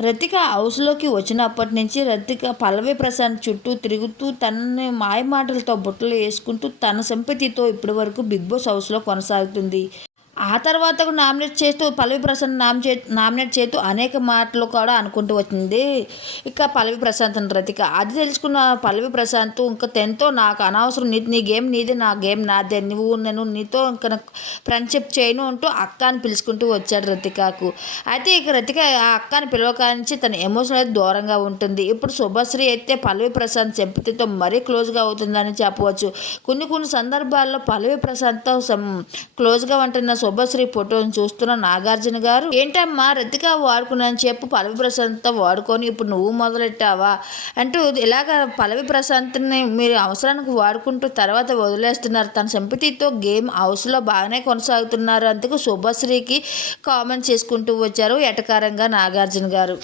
రతిక హౌస్లోకి వచ్చినప్పటి నుంచి రతిక పల్లవి ప్రశాంత్ చుట్టూ తిరుగుతూ తనని మాయమాటలతో బుట్టలు వేసుకుంటూ తన సింపతితో ఇప్పటి వరకు బిగ్ బాస్ హౌస్లో కొనసాగుతుంది. ఆ తర్వాత నామినేట్ చేస్తూ పల్లవి ప్రశాంత్ నామినే నామినేట్ చేస్తూ అనేక మాటలు కూడా అనుకుంటూ వచ్చింది. ఇక పల్లవి ప్రశాంత్ రతిక అది తెలుసుకున్న పల్లవి ప్రశాంత్ ఇంకా టెన్తో నాకు అనవసరం నీ నీ గేమ్ నీదే నా గేమ్ నాదే నువ్వు నేను నీతో ఇంకా ఫ్రెండ్షిప్ చేయను అంటూ అక్క అని పిలుచుకుంటూ వచ్చాడు రతికకు. అయితే ఇక రతిక ఆ అక్కని పిలవకానించి తన ఎమోషన్ అయితే దూరంగా ఉంటుంది. ఇప్పుడు శుభశ్రీ అయితే పల్లవి ప్రశాంత్ చెంపతితో మరీ క్లోజ్గా అవుతుందని చెప్పవచ్చు. కొన్ని కొన్ని సందర్భాల్లో పల్లవి ప్రశాంత్తో క్లోజ్గా ఉంటున్న శుభశ్రీ ఫోటోని చూస్తున్న నాగార్జున గారు ఏంటమ్మా రతిక వాడుకున్నాను చెప్పు పల్లవి ప్రశాంత్తో వాడుకొని ఇప్పుడు నువ్వు మొదలెట్టావా? అంటూ ఇలాగ పల్లవి ప్రశాంత్ని మీరు అవసరానికి వాడుకుంటూ తర్వాత వదిలేస్తున్నారు. తన సంపతితో గేమ్ హౌస్లో బాగానే కొనసాగుతున్నారు. అందుకు శుభశ్రీకి కామెంట్ చేసుకుంటూ వచ్చారు ఎటకారంగా నాగార్జున గారు.